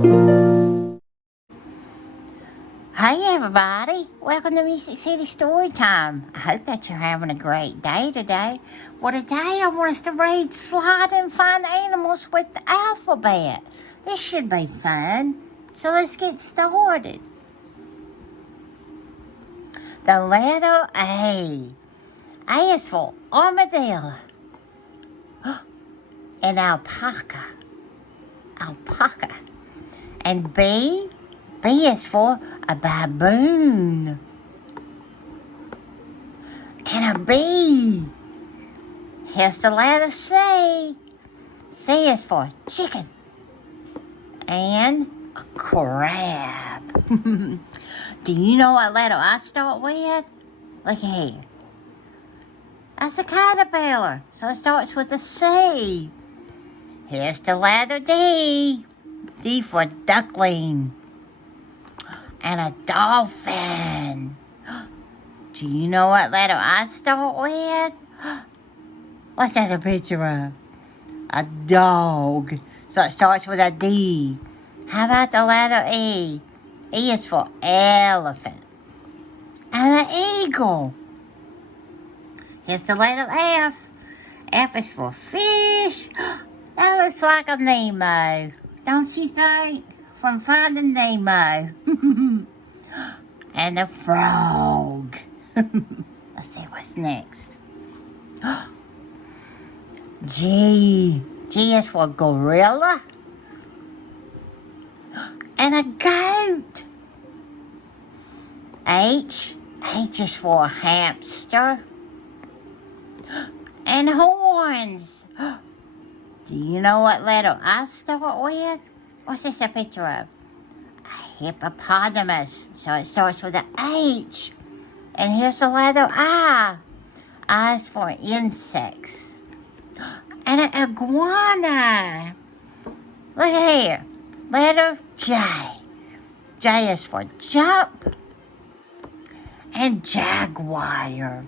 Hey everybody, welcome to Music City Storytime. I hope that you're having a great day today. Well, today I want us to read Slide and Find Animals with the alphabet. This should be fun. So let's get started. The letter A. A is for armadillo. And alpaca. Alpaca. And B is for a baboon. And a bee. Here's the letter C. C is for chicken. And a crab. Do you know what letter I start with? Look here. That's a caterpillar, so it starts with a C. Here's the letter D. D for duckling. And a dolphin. Do you know what letter I start with? What's that a picture of? A dog. So it starts with a D. How about the letter E? E is for elephant. And an eagle. Here's the letter F. F is for fish. That looks like a Nemo, don't you think? From Finding Nemo. And a frog. Let's see what's next. G. G is for gorilla. And a goat. H. H is for hamster. And horns. Do you know what letter I start with? What's this a picture of? A hippopotamus. So it starts with an H. And here's the letter I. I is for insects. And an iguana. Look here. Letter J. J is for jump. And jaguar.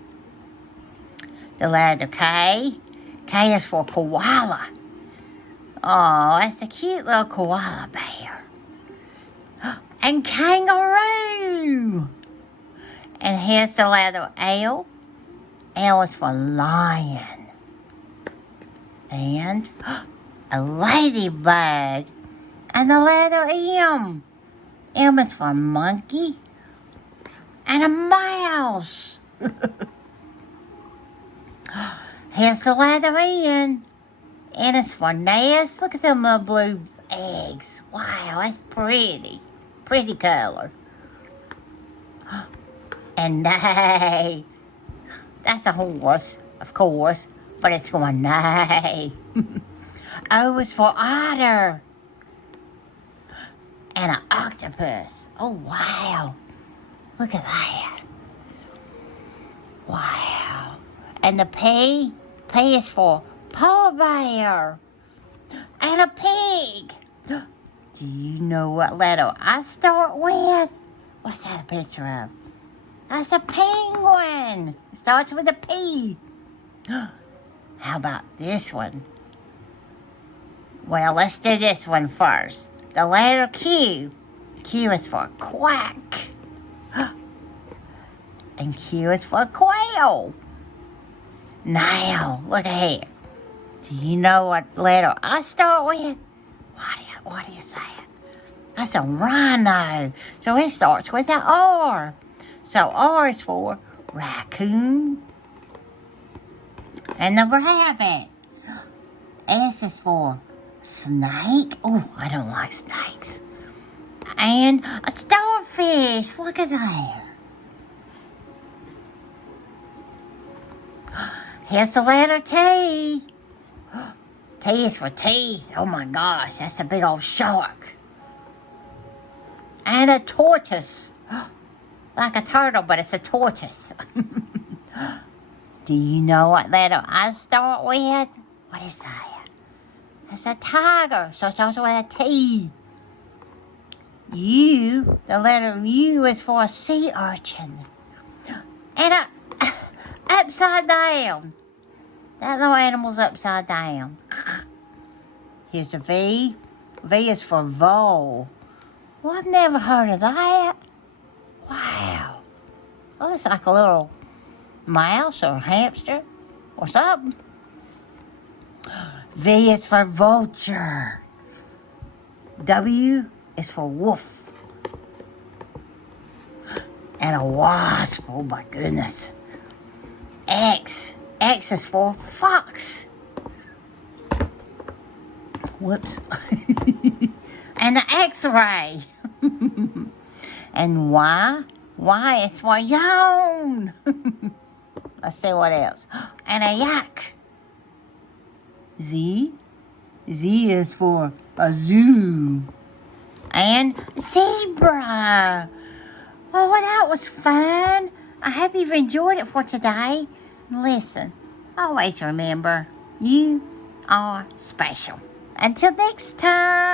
The letter K. K is for koala. Oh, that's a cute little koala bear. And kangaroo. And here's the letter L. L is for lion. And a ladybug. And the letter M. M is for monkey. And a mouse. Here's the letter N. N is for nest. Look at them little blue eggs. Wow, that's pretty. Pretty color. And neigh. That's a horse, of course, but it's going neigh. O is for otter. And an octopus. Oh, wow. Look at that. Wow. And the P is for polar bear. And a pig. Do you know what letter I start with? What's that a picture of? That's a penguin. It starts with a P. How about this one? Well, let's do this one first. The letter Q. Q is for quack. And Q is for quail. Now, look here. Do you know what letter I start with? What do you say? That's a rhino. So it starts with an R. So R is for raccoon. And the rabbit. S is for snake. Oh, I don't like snakes. And a starfish. Look at that. Here's the letter T. T is for teeth. Oh my gosh, that's a big old shark. And a tortoise. Like a turtle, but it's a tortoise. Do you know what letter I start with? What is that? It's a tiger, so it starts with a T. U, the letter U is for a sea urchin. And a upside down. That little animal's upside down. Here's a V. V is for vole. Well, I've never heard of that. Wow. Oh, it's like a little mouse or hamster or something. V is for vulture. W is for wolf. And a wasp. Oh my goodness. X is for fox. Whoops. And the X-ray. And Y is for yawn. Let's see what else. And a yak. Z is for a zoo. And zebra. Oh, well, that was fun. I hope you've enjoyed it for today. Listen, always remember, you are special. Until next time.